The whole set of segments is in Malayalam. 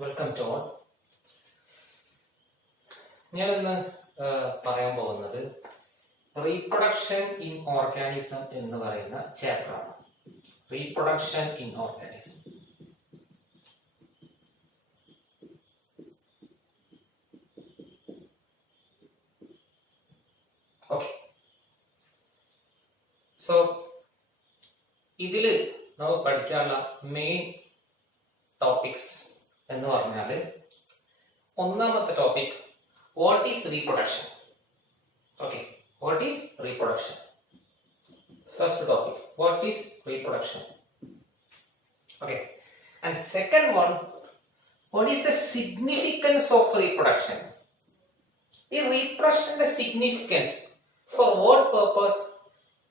Welcome to all. ഞാനിന്ന് പറയാൻ പോകുന്നത് റീപ്രൊഡക്ഷൻ ഇൻ ഓർഗാനിസം എന്ന് പറയുന്ന ചാപ്റ്ററാണ്. Reproduction in organism. Okay, so ഇതില് നമുക്ക് പഠിക്കാനുള്ള മെയിൻ ടോപ്പിക്സ് എന്ന് പറഞ്ഞാൽ ഒന്നാമത്തെ topic what is reproduction. Okay, what is reproduction. First topic what is reproduction. Okay, and second one what is the significance of reproduction. ഈ റീപ്രൊഡക്ഷന്റെ significance for what purpose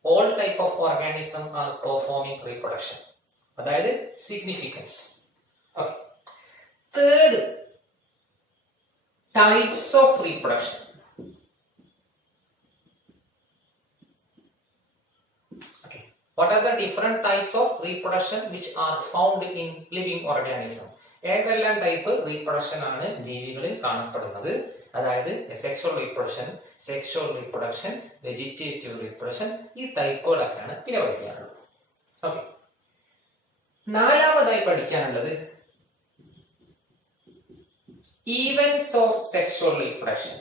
all type of organism are performing reproduction. അതായത് significance. Okay. Third, types of reproduction. Okay. What are the different types of reproduction which are found in living organism? ഏതെല്ലാം ടൈപ്പ് റീപ്രൊഡക്ഷൻ ആണ് ജീവികളിൽ കാണപ്പെടുന്നത്? അതായത് സെക്ഷൽ റീപ്രൊഡക്ഷൻ, വെജിറ്റേറ്റീവ് റീപ്രൊഡക്ഷൻ, ഈ ടൈപ്പുകളൊക്കെയാണ് പിന്നെ പഠിക്കാനുള്ളത്. ഓക്കെ, നാലാമതായി പഠിക്കാനുള്ളത് events of sexual reproduction.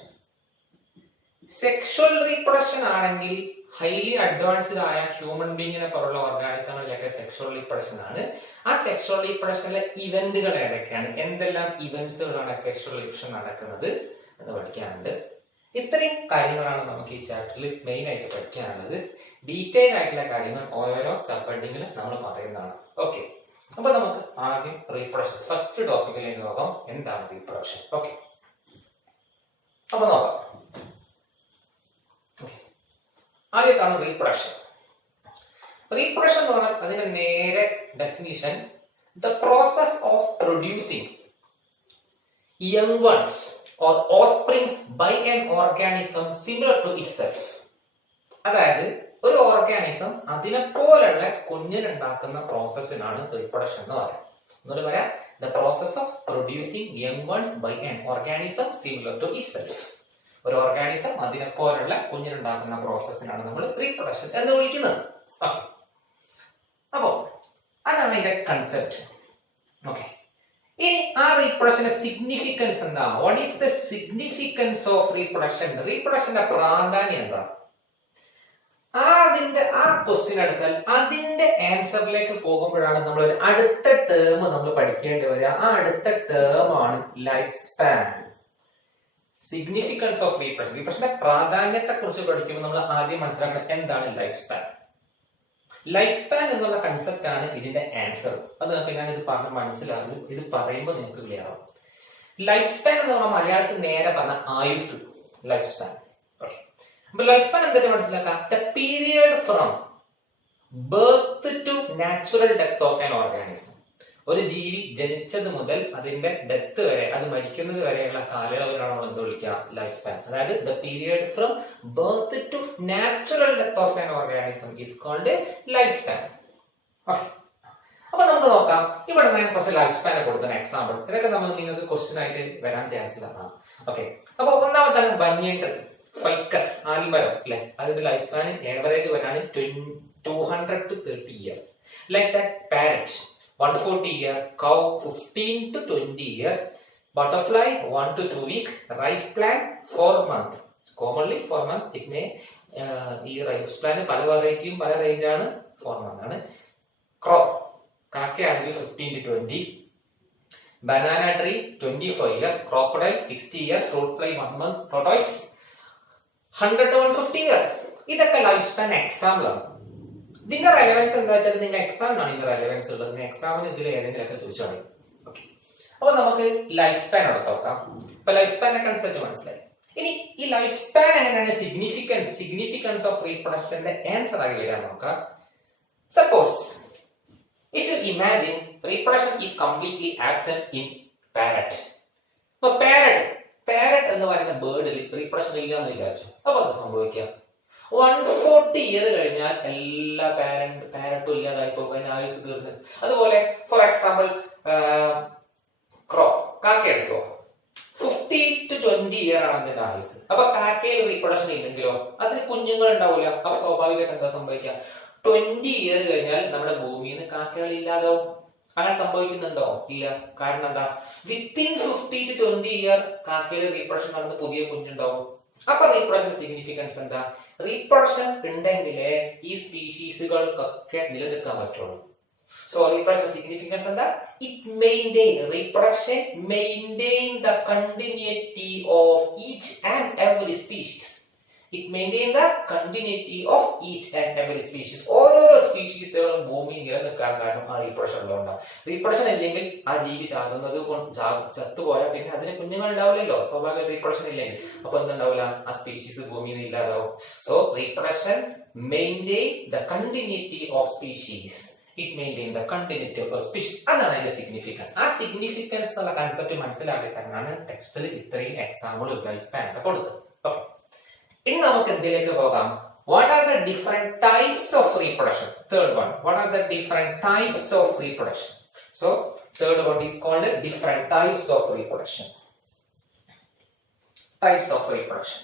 Sexual reproduction ആണെങ്കിൽ ഹൈലി അഡ്വാൻസ്ഡ് ആയ ഹ്യൂമൻ ബീങ്ങിനെ പോലുള്ള ഓർഗാനിസങ്ങളിലൊക്കെ സെക്ഷൽ റീപ്രൊഡക്ഷൻ ആണ്. ആ സെക്ഷൽ റീപ്രൊഡക്ഷനിലെ ഇവന്റുകൾ ഏതൊക്കെയാണ്, എന്തെല്ലാം ഇവന്റ്സുകളാണ് സെക്ഷൽ റീപ്രൊഡക്ഷൻ നടക്കുന്നത് എന്ന് പഠിക്കാനുണ്ട്. ഇത്രയും കാര്യങ്ങളാണ് നമുക്ക് ഈ ചാപ്റ്ററിൽ മെയിൻ ആയിട്ട് പഠിക്കാനുള്ളത്. ഡീറ്റെയിൽ ആയിട്ടുള്ള കാര്യങ്ങൾ ഓരോരോ സബ് ഹെഡിങ്ങിൽ നമ്മൾ പറയുന്നതാണ്. ഓക്കെ, അപ്പൊ നമുക്ക് ആദ്യം റീപ്രൊഡക്ഷൻ ഫസ്റ്റ് ടോപ്പിക്കിലേക്ക് നോക്കാം. എന്താണ് റീപ്രൊഡക്ഷൻ? ഓക്കെ, അപ്പൊ നോക്കാം. ആദ്യത്താണ് റീപ്രൊഡക്ഷൻ. റീപ്രൊഡക്ഷൻ എന്ന് പറഞ്ഞാൽ അതിന്റെ നേരെ definition the process of producing young ones or offsprings by an organism similar to itself. അതായത് ഒരു ഓർഗാനിസം അതിനെ പോലുള്ള കുഞ്ഞിനുണ്ടാക്കുന്ന പ്രോസസ്സിനാണ് റീപ്രൊഡക്ഷൻ എന്ന് പറയുന്നത്. എന്നോട് പറയാം, the process of producing young ones by an organism similar to itself. ഒരു ഓർഗാനിസം അതിനെ പോലുള്ള കുഞ്ഞിനുണ്ടാക്കുന്ന പ്രോസസ്സിനാണ് നമ്മൾ റീപ്രൊഡക്ഷൻ എന്ന് വിളിക്കുന്നത്. ഓക്കെ, അപ്പോ അതാണ് ഇതിന്റെ കൺസെപ്റ്റ്. ഓക്കെ, ഇനി ആ റീപ്രൊഡക്ഷന്റെ സിഗ്നിഫിക്കൻസ് എന്താ? What is the significance of reproduction? റീപ്രൊഡക്ഷന്റെ പ്രാധാന്യം എന്താ? ആ ക്വസ്റ്റ്യൻ എടുത്താൽ അതിന്റെ ആൻസറിലേക്ക് പോകുമ്പോഴാണ് നമ്മൾ ഒരു അടുത്ത ടേം നമ്മൾ പഠിക്കേണ്ടി വരിക. ആ അടുത്ത ടേം ആണ് life span. Significance of reproduction, റീപ്രൊഡക്ഷന്റെ പ്രാധാന്യത്തെ കുറിച്ച് പഠിക്കുമ്പോൾ നമ്മൾ ആദ്യം മനസ്സിലാക്കണം എന്താണ് ലൈഫ് സ്പാൻ. ലൈഫ് സ്പാൻ എന്നുള്ള കൺസെപ്റ്റ് ആണ് ഇതിന്റെ ആൻസർ. അത് നമുക്ക് ഞാൻ ഇത് പറഞ്ഞ് മനസ്സിലാകും, ഇത് പറയുമ്പോൾ നിങ്ങൾക്ക് ക്ലിയർ ആവും. ലൈഫ് സ്പാൻ എന്ന് പറഞ്ഞാൽ മലയാളത്തിൽ നേരെ പറഞ്ഞ ആയുസ്. Life span. ഓക്കെ, അപ്പൊ ലൈഫ് സ്പാൻ എന്താ മനസ്സിലാക്കാം? The period from birth to natural death of an organism. ഒരു ജീവി ജനിച്ചത് മുതൽ അതിന്റെ ഡെത്ത് വരെ, അത് മരിക്കുന്നത് വരെയുള്ള കാലയളവിലാണ് നമ്മൾ എന്ത് വിളിക്കുക? Life span. അതായത് the period from birth to natural death of an organism is called life span. Okay, അപ്പൊ നമുക്ക് നോക്കാം. ഇവിടെ ഞാൻ കുറച്ച് ലൈഫ് സ്പാനെ കൊടുത്ത എക്സാമ്പിൾ. ഇതൊക്കെ നിങ്ങൾക്ക് ക്വസ്റ്റ്യൻ ആയിട്ട് വരാൻ ചാൻസ് ഇല്ല. ഓക്കെ, അപ്പൊ ഒന്നാമത്തെ ബനിയൻ ട്രീ, ഫൈക്കസ്, ആൽമരം അല്ലെ, അതിന്റെ ലൈഫ് സ്പാൻ ഏവറേജ് വരാണ് 200 to 30 years. Like that parrot 140 years, cow 15 to 20 years, butterfly 1 to 2 weeks, rice plant 4 months. Commonly 4 months. It may ഈ റൈസ് പ്ലാന്റ് പല വെറൈറ്റിയും പല റേഞ്ച് ആണ്. 4 months ആണ്. ക്രോ, കാക്കയാണെങ്കിൽ 15 to 20. Banana tree 25 years, crocodile 60 years, fruit fly 1 month, tortoise 100 to 150 years. ഇതൊക്കെ ലൈഫ് സ്പാൻ എക്സാമ്പിൾ ആണ്. ഇതിന്റെ റെലവൻസ് എന്താ വെച്ചാൽ നിങ്ങൾ എക്സാമിനാണ് ഇതിന്റെ റെലവൻസ് ഉള്ളത്. എക്സാമിന് ഇതിൽ ഏതെങ്കിലുമൊക്കെ ചോദിച്ചാൽ മതി. ഓക്കെ, അപ്പൊ നമുക്ക് ലൈഫ് സ്പാൻ അവിടെ നോക്കാം. ഇപ്പൊ ലൈഫ് സ്പാന്റെ കൺസെപ്റ്റ് മനസ്സിലായി. ഇനി ഈ ലൈഫ് സ്പാൻ എങ്ങനെയാണ് സിഗ്നിഫിക്കൻസ് ഓഫ് റീപ്രൊഡക്ഷന്റെ ആൻസർ ആയി വരാൻ നോക്കാം. Suppose if you imagine reproduction is completely absent in parrot. അപ്പൊ പാരറ്റ് എന്ന് പറയുന്ന ബേർഡിൽ റീപ്രൊഡക്ഷൻ ഇല്ല എന്ന് വിചാരിച്ചു. അപ്പൊ അത് സംഭവിക്കുക 140 years കഴിഞ്ഞാൽ എല്ലാ പാരറ്റും ഇല്ലാതായി പോകും, ആയുസ് തീർന്ന്. അതുപോലെ ഫോർ എക്സാമ്പിൾ ക്രോ, ആണ് ഇതിന്റെ ആയുസ്. അപ്പൊ കാക്കയിൽ റീപ്രൊഡക്ഷൻ ഇല്ലെങ്കിലോ അതിന് കുഞ്ഞുങ്ങൾ ഉണ്ടാവില്ല. അപ്പൊ സ്വാഭാവികമായിട്ട് എന്താ സംഭവിക്കുക? 20 ഇയർ കഴിഞ്ഞാൽ നമ്മുടെ ഭൂമിയിൽ നിന്ന് കാക്കകൾ ഇല്ലാതാവും. അങ്ങനെ സംഭവിക്കുന്നുണ്ടോ? ഇല്ല. കാരണം എന്താ? വിത്തിൻ 50 to 20 ഇയർ കാക്കയുടെ റീപ്രൊഡക്ഷൻ നടന്ന് പുതിയ കുഞ്ഞുണ്ടാവും. അപ്പൊ റീപ്രൊഡക്ഷൻ സിഗ്നിഫിക്കൻസ് എന്താ? റീപ്രൊഡക്ഷൻ ഉണ്ടെങ്കിലേ ഈ സ്പീഷീസുകൾക്കൊക്കെ നിലനിൽക്കാൻ പറ്റുള്ളൂ. So reproduction significance and it reproduction maintain the continuity of each and every species. It maintain the continuity of each and every species. ഓരോ സ്പീഷീസുകളും ഭൂമിയിൽ നിലനിൽക്കാൻ കാരണം ആ റീപ്രൊഡക്ഷൻ ഉള്ളതുകൊണ്ടാണ്. റീപ്രൊഡക്ഷൻ ഇല്ലെങ്കിൽ ആ ജീവി ചാകുന്നത് ചത്തുപോയാൽ പിന്നെ അതിന് കുഞ്ഞുങ്ങൾ ഉണ്ടാവില്ലല്ലോ. സ്വാഭാവിക റീപ്രൊഡക്ഷൻ ഇല്ലെങ്കിൽ അപ്പൊ എന്തുണ്ടാവില്ല? ആ സ്പീഷീസ് ഭൂമിയിൽ നിന്ന് ഇല്ലാതാവും. So reproduction maintain the continuity of species. It maintain the continuity of a species. അതാണ് അതിന്റെ സിഗ്നിഫിക്കൻസ്. ആ സിഗ്നിഫിക്കൻസ് എന്നുള്ള കൺസെപ്റ്റ് മനസ്സിലാക്കി തന്നെയാണ് ടെക്സ്റ്റിൽ ഇത്രയും എക്സാമ്പിൾ ലൈഫ് സ്പാൻ ഒക്കെ കൊടുത്തത്. ഓക്കെ, ഇനി നമുക്ക് എന്തിലേക്ക് പോകാം? What are the different types of reproduction? Third one. What are the different types of reproduction? So, third one is called different types of reproduction. Types of reproduction.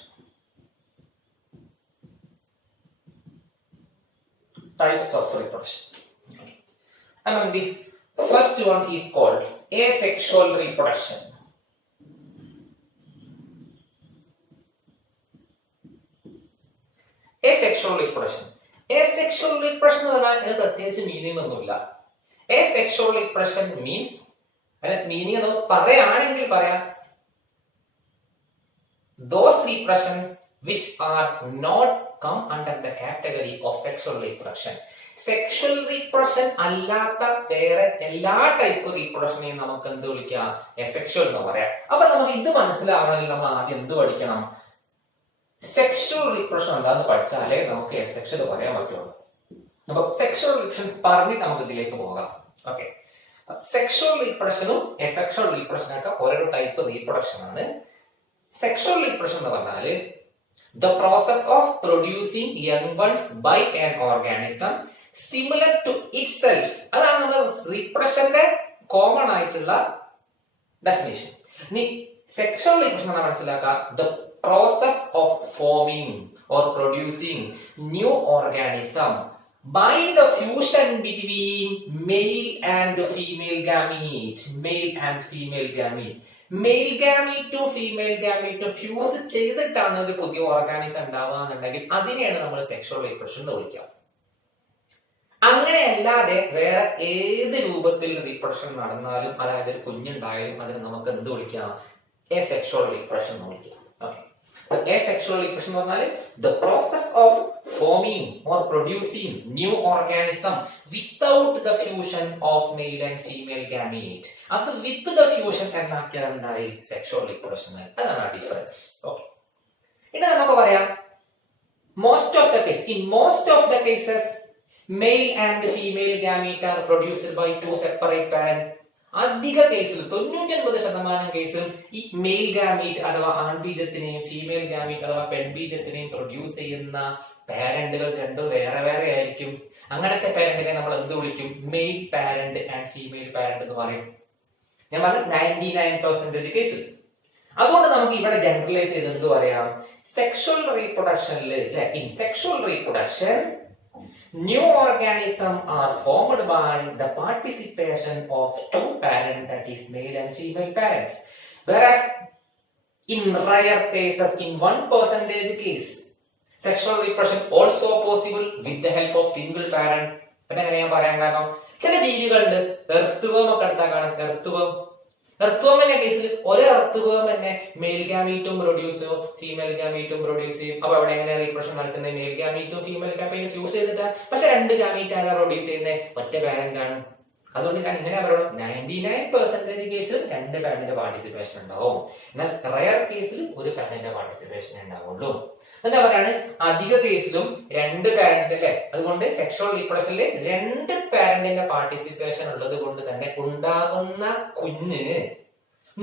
Types of reproduction. Among these, first one is called asexual reproduction. Asexual reproduction. Asexual reproduction എന്ന് പറഞ്ഞാൽ ഇതിന് പ്രത്യേകിച്ച് മീനിങ് ഒന്നുമില്ല. Asexual reproduction means മീനിങ് എന്ന് പറയുകയാണെങ്കിൽ പറയാം those reproduction which are not come under the category of sexual reproduction. Sexual reproduction അല്ലാത്ത വേറെ എല്ലാ ടൈപ്പ് റീപ്രൊഡക്ഷനെയും നമുക്ക് എന്ത് വിളിക്കാം? asexual എന്ന് പറയാം. അപ്പൊ നമുക്ക് ഇത് മനസ്സിലാവണമെങ്കിൽ നമ്മൾ ആദ്യം എന്ത് പഠിക്കണം? സെക്ഷുവൽ റീപ്രൊഡക്ഷൻ എന്താന്ന് പഠിച്ചാലേ നമുക്ക് asexual പറയാൻ പറ്റുള്ളൂ. അപ്പൊ സെക്ഷുവൽ റീപ്രൊഡക്ഷൻ പറഞ്ഞിട്ട് നമുക്ക് ഇതിലേക്ക് പോകാം. ഓക്കെ, സെക്ഷുവൽ റീപ്രൊഡക്ഷനും asexual റീപ്രൊഡക്ഷനും ഒക്കെ ഓരോ ടൈപ്പ് റീപ്രൊഡക്ഷൻ ആണ്. സെക്ഷുവൽ റീപ്രൊഡക്ഷൻ എന്ന് പറഞ്ഞാല് the process of producing young ones by an organism similar to itself. അതാണ് നമ്മുടെ റീപ്രൊഡക്ഷന്റെ കോമൺ ആയിട്ടുള്ള ഡെഫിനിഷൻ. ഇനി സെക്ഷുവൽ റീപ്രൊഡക്ഷൻ എന്ന് മനസ്സിലാക്കുക the process of forming or producing new organism by the fusion between male and female gamete. Male and female gamete. Male ഗാമീറ്റും ഫീമെയിൽ ഗാമീറ്റും ഫ്യൂസ് ചെയ്തിട്ടാണ് ഒരു പുതിയ ഓർഗാനിസം ഉണ്ടാവുകയെന്നുണ്ടെങ്കിൽ അതിനെയാണ് നമ്മൾ സെക്ഷുവൽ റീപ്രൊഡക്ഷൻ എന്ന് വിളിക്കുക. അങ്ങനെ അല്ലാതെ വേറെ ഏത് രൂപത്തിൽ റീപ്രൊഡക്ഷൻ നടന്നാലും, അതായത് ഒരു കുഞ്ഞുണ്ടായാലും അതിന് നമുക്ക് എന്ത് വിളിക്കാം? asexual reproduction എന്ന് വിളിക്കാം. ഓക്കെ, asexual reproduction എന്ന് പറഞ്ഞാൽ the process of forming or producing new organism without the fusion of male and female gamete. അത് with the fusion എന്നാക്കിയാൽ ഉണ്ടായി sexual reproduction. അതാണ് ആ ഡിഫറൻസ്. ഓക്കെ, ഇനി നമുക്ക് പറയാം in most of the cases male and female gamete are produced by two separate parents. അധിക കേസിൽ 99% കേസിലും ഈ മെയിൽ ഗാമീറ്റ് അഥവാ ആൺബീജത്തിനെയും ഫീമെയിൽ ഗാമീറ്റ് അഥവാ പെൺബീജത്തിനെയും പ്രൊഡ്യൂസ് ചെയ്യുന്ന പാരന്റുകൾ രണ്ടും വേറെ വേറെ ആയിരിക്കും. അങ്ങനത്തെ പാരന്റിനെ നമ്മൾ എന്ത് വിളിക്കും? Male parent and female parent എന്ന് പറയും. ഞാൻ പറഞ്ഞു 99% കേസിൽ. അതുകൊണ്ട് നമുക്ക് ഇവിടെ ജനറലൈസ് ചെയ്ത് എന്ത് പറയാം? സെക്ഷുവൽ റീപ്രൊഡക്ഷനിൽ in sexual reproduction new organisms are formed by the participation of two parents, that is male and female parents. Whereas in rare cases, in 1% case, sexual reproduction also possible with the help of single parent. എങ്ങനെ ഞാൻ പറയാൻ കാരണം ചില ജീവികളുണ്ട് എർത്തുവം ഒക്കെ എടുത്താൽ കാണാം. എർത്തുവമിന്റെ കേസിൽ ഒരു എർത്തുവം തന്നെ മെയിൽ ഗാമീറ്റും പ്രൊഡ്യൂസ് ചെയ്യും, ഫീമെയിൽ ഗാമീറ്റും പ്രൊഡ്യൂസ് ചെയ്യും. അപ്പൊ അവിടെ എങ്ങനെ റീപ്രൊഡക്ഷൻ നടക്കുന്നത്? മെയിൽ ഗാമീറ്റും ഫീമെയിൽ ഗാമീറ്റും ഫ്യൂസ് ചെയ്തിട്ടാ. പക്ഷെ രണ്ട് ഗാമീറ്റ് ആരാ പ്രൊഡ്യൂസ് ചെയ്യുന്നത്? ഒറ്റ പാരന്റ് ആണ്. അതുകൊണ്ട് ഞാൻ ഇങ്ങനെ പറയുള്ളൂ 99% കേസിൽ രണ്ട് പാരന്റിന്റെ പാർട്ടിസിപ്പേഷൻ ഉണ്ടാവും. എന്നാൽ റയർ കേസിൽ ഒരു പാരന്റിന്റെ പാർട്ടിസിപ്പേഷൻ ഉണ്ടാവുള്ളൂ. എന്താ പറയാണ്? അധിക കേസിലും രണ്ട് പാരന്റ് അല്ലെ. അതുകൊണ്ട് സെക്ഷുവൽ റീപ്രൊഡക്ഷനിൽ രണ്ട് പാരന്റിന്റെ പാർട്ടിസിപ്പേഷൻ ഉള്ളത് കൊണ്ട് തന്നെ ഉണ്ടാകുന്ന കുഞ്ഞ്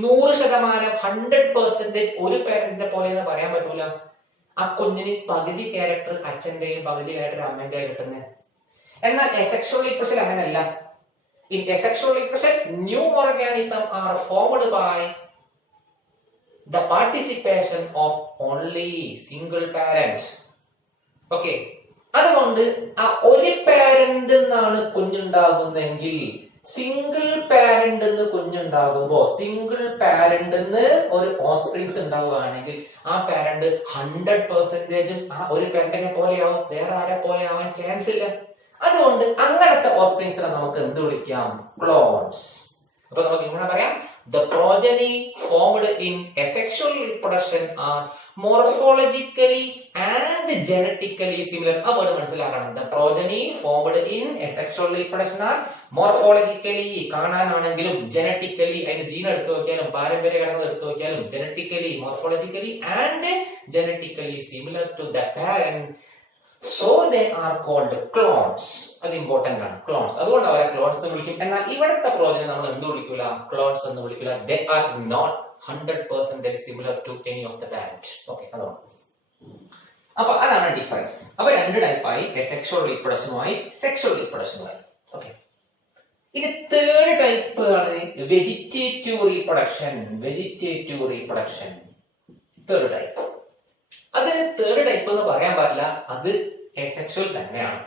100% 100% ഒരു പാരന്റിന്റെ പോലെ എന്ന് പറയാൻ പറ്റൂല. ആ കുഞ്ഞിന് പകുതി ക്യാരക്ടർ അച്ഛന്റെയും പകുതി ക്യാരക്ടർ അമ്മന്റെയും കിട്ടുന്നത്. എന്നാൽ asexual reproduction അങ്ങനെയല്ല. In asexual reproduction, new organisms are formed by the participation of only single parent. Okay, അതുകൊണ്ട് ആ ഒരു പാരന്റ് എന്നാണ് കുഞ്ഞുണ്ടാകുന്നതെങ്കിൽ സിംഗിൾ പാരന്റ് എന്ന് കുഞ്ഞുണ്ടാകുമ്പോ സിംഗിൾ പാരന്റ് എന്ന് ഒരു ഓസ്പ്രിങ്സ് ഉണ്ടാവുകയാണെങ്കിൽ ആ പാരന്റ് 100% ആ ഒരു പാരന്റിനെ പോലെയാവും, വേറെ ആരെ പോലെ ആവാൻ ചാൻസ് ഇല്ല. അതുകൊണ്ട് അങ്ങനത്തെ ഓസ്പ്രിങ്സിനെ നമുക്ക് എന്ത് വിളിക്കാം? ക്ലോൺസ്. അപ്പൊ നമുക്ക് ഇങ്ങനെ പറയാം, the progeny formed in asexual reproduction are morphologically and genetically similar. ആ വേർഡ് മനസ്സിലാക്കണം. The progeny formed in asexual reproduction are morphologically, കാണാനാണെങ്കിലും genetically, അതിന്റെ ജീൻ എടുത്തു നോക്കിയാലും പാരമ്പര്യ ഘടകം എടുത്തു നോക്കിയാലും genetically, morphologically and genetically similar to the parent. So they are called clones. അത് ഇമ്പോർട്ടന്റ് ആണ്, ക്ലോൺസ്. അതുകൊണ്ട് അവരെ ക്ലോൺസ് എന്ന് വിളിക്കും. എന്നാൽ ഇവിടുത്തെ പ്രോജനെ നമ്മൾ എന്ത് വിളിക്കൂല? ക്ലോൺസ് എന്ന് വിളിക്കൂല. They are not 100% similar to any of the parent. Okay, അതുകൊണ്ട് അപ്പൊ അതാണ് ഡിഫറൻസ്. അപ്പൊ രണ്ട് ടൈപ്പായി, സെക്ഷുവൽ റീപ്രൊഡക്ഷനുമായി സെക്ഷുവൽ റീപ്രൊഡക്ഷനുമായി. ഓക്കെ, ഇനി തേർഡ് ടൈപ്പ് ആണ് vegetative reproduction. Vegetative reproduction third type. അതിന് തേർഡ് ടൈപ്പ് എന്ന് പറയാൻ പറ്റില്ല, അത് എസെക്ഷൽ തന്നെയാണ്.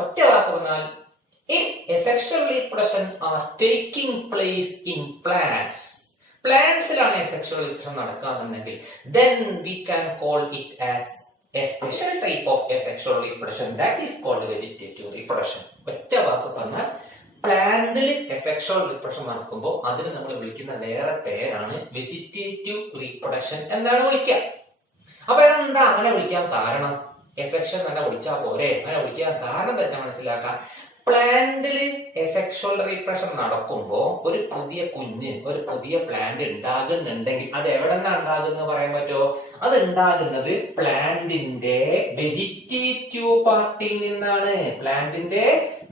ഒറ്റ വാക്ക് പറഞ്ഞാൽ, if asexual reproduction are taking place in plants, പ്ലാന്റ്സിലാണ് asexual reproduction നടക്കാന്നുണ്ടെങ്കിൽ then we can call it as a special type of asexual reproduction that is called vegetative reproduction. ഒറ്റ വാക്ക് പറഞ്ഞാൽ, പ്ലാന്റിൽ asexual reproduction നടക്കുമ്പോൾ അതിന് നമ്മൾ വിളിക്കുന്ന വേറെ പേരാണ് വെജിറ്റേറ്റീവ് റീപ്രൊഡക്ഷൻ എന്നാണ് വിളിക്കുക. അപ്പൊ എന്താ അങ്ങനെ വിളിക്കാൻ കാരണം? എസെക്ഷൻ തന്നെ വിളിച്ചാൽ പോരെ? അങ്ങനെ വിളിക്കാൻ കാരണം എന്താ മനസ്സിലാക്കാം. പ്ലാന്റില് എസെക്ഷൽ റീപ്രഷൻ നടക്കുമ്പോ ഒരു പുതിയ കുഞ്ഞ്, ഒരു പുതിയ പ്ലാന്റ് ഉണ്ടാകുന്നുണ്ടെങ്കിൽ അത് എവിടെ നിന്നാണ് ഉണ്ടാകുന്നത് പറയാൻ പറ്റുമോ? അത് ഉണ്ടാകുന്നത് പ്ലാന്റിന്റെ വെജിറ്റേറ്റീവ് പാർട്ടിൽ നിന്നാണ്. പ്ലാന്റിന്റെ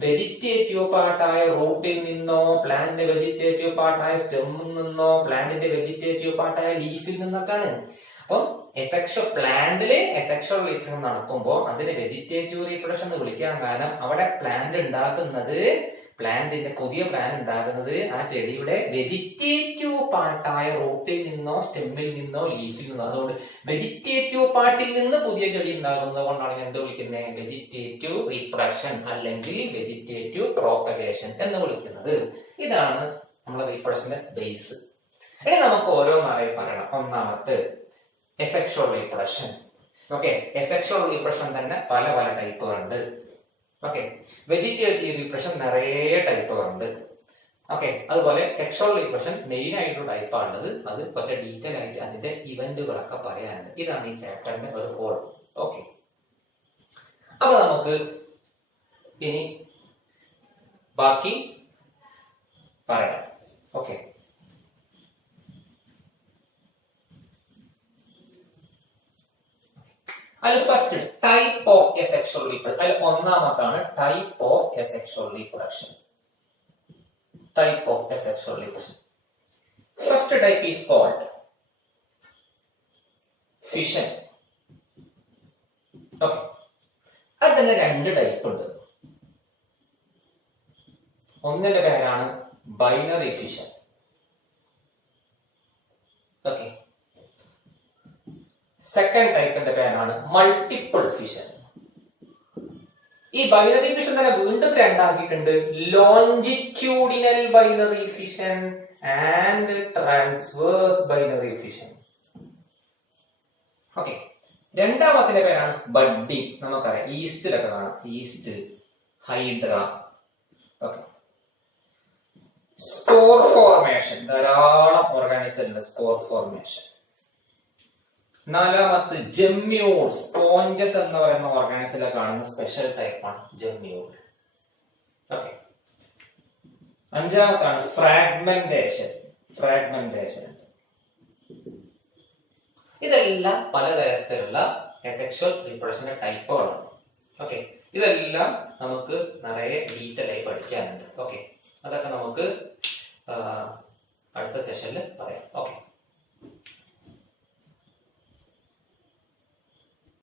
വെജിറ്റേറ്റീവ് പാർട്ടായ റൂട്ടിൽ നിന്നോ, പ്ലാന്റിന്റെ വെജിറ്റേറ്റീവ് പാർട്ടായ സ്റ്റെമ്മിൽ നിന്നോ, പ്ലാന്റിന്റെ വെജിറ്റേറ്റീവ് പാർട്ടായ ലീഫിൽ നിന്നൊക്കെയാണ്. അപ്പം പ്ലാന്റില് എസെക്ഷൽ റീപ്രൊഡക്ഷൻ നടക്കുമ്പോൾ അതിന് വെജിറ്റേറ്റീവ് റീപ്രൊഡക്ഷൻ എന്ന് വിളിക്കാൻ കാരണം അവിടെ പ്ലാന്റ് ഉണ്ടാക്കുന്നത്, പ്ലാന്റിന്റെ പുതിയ പ്ലാന്റ് ഉണ്ടാകുന്നത് ആ ചെടിയുടെ വെജിറ്റേറ്റീവ് പാർട്ടായ റൂട്ടിൽ നിന്നോ, സ്റ്റെമ്മിൽ നിന്നോ, ലീഫിൽ നിന്നോ. അതുകൊണ്ട് വെജിറ്റേറ്റീവ് പാർട്ടിൽ നിന്ന് പുതിയ ചെടി ഉണ്ടാകുന്നത് കൊണ്ടാണ് എന്ത് വിളിക്കുന്നത്? വെജിറ്റേറ്റീവ് റീപ്രൊഡക്ഷൻ അല്ലെങ്കിൽ വെജിറ്റേറ്റീവ് പ്രോപ്പഗേഷൻ എന്ന് വിളിക്കുന്നത്. ഇതാണ് നമ്മുടെ റീപ്രൊഡക്ഷന്റെ ബേസ്. ഇനി നമുക്ക് ഓരോന്നായി പറയണം. ഒന്നാമത്തെ asexual reproduction. Okay, asexual reproduction തന്നെ പല പല ടൈപ്പുകളുണ്ട്. ഓക്കെ, വെജിറ്റേറ്റീവ് റീപ്രൊഡക്ഷൻ നിറയെ ടൈപ്പുകളുണ്ട്. ഓക്കെ, അതുപോലെ സെക്ഷുവൽ റീപ്രൊഡക്ഷൻ മെയിൻ ആയിട്ടുള്ള ടൈപ്പാണുള്ളത്. അത് കുറച്ച് ഡീറ്റെയിൽ ആയിട്ട് അതിന്റെ ഇവന്റുകളൊക്കെ പറയാനുണ്ട്. ഇതാണ് ഈ ചാപ്റ്ററിന്റെ ഒരു ഹോൾ. ഓക്കെ, അപ്പൊ നമുക്ക് ഇനി ബാക്കി പറയാം. ഓക്കെ, അതിൽ first type of asexual reproduction. അതിൽ ഒന്നാമത്താണ് type of asexual reproduction. Type of asexual reproduction. First type is called fission. Okay, അതിന് രണ്ട് ടൈപ്പ് ഉണ്ട്. ഒന്നിന്റെ പേരാണ് ബൈനറി ഫിഷൻ. ഓക്കെ, സെക്കൻഡ് ടൈപ്പിന്റെ പേരാണ് മൾട്ടിപ്പിൾ ഫിഷൻ. ഈ ബൈനറി ഫിഷൻ തന്നെ വീണ്ടും രണ്ടാക്കിയിട്ടുണ്ട്. Longitudinal binary fission and transverse binary fission. Okay, രണ്ടാമത്തിന്റെ പേരാണ് ബഡ്ഡിംഗ്. നമുക്കറിയാം, ഈസ്റ്റിലൊക്കെ കാണാം, yeast, hydra. Okay, spore formation, ധാരാളം ഓർഗാനിസത്തിന്റെ സ്പോർ ഫോർമേഷൻ. നാലാമത്തെ ജെമ്യൂൾ, സ്പോഞ്ചസ് എന്ന് പറയുന്ന ഓർഗാനിസത്തിലെ കാണുന്ന സ്പെഷ്യൽ ടൈപ്പാണ് ജെമ്യൂൾ. ഓക്കെ, അഞ്ചാമത്താണ് ഫ്രാഗ്മെന്റേഷൻ. ഫ്രാഗ്മെന്റേഷൻ ഇതെല്ലാം പലതരത്തിലുള്ള asexual റീപ്രൊഡക്ഷന്റെ ടൈപ്പുകളാണ്. ഓക്കെ, ഇതെല്ലാം നമുക്ക് നിറയെ ഡീറ്റെയിൽ ആയി പഠിക്കാനുണ്ട്. ഓക്കെ, അതൊക്കെ നമുക്ക് അടുത്ത സെഷനിൽ പറയാം. ഓക്കെ.